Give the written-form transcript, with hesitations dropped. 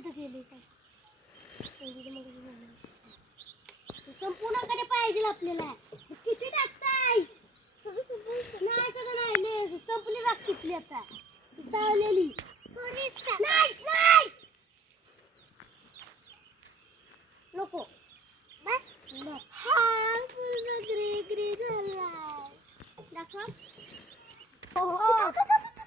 तिथं गेली काय संपूर्ण कडे पाहिजे आपल्याला किती टाकताय नाही सगळं नाही संपली राख कितली आता चाललेली नाही नाही नको बस हा पूर्ण ग्रे ग्रे झालाय दाखव हो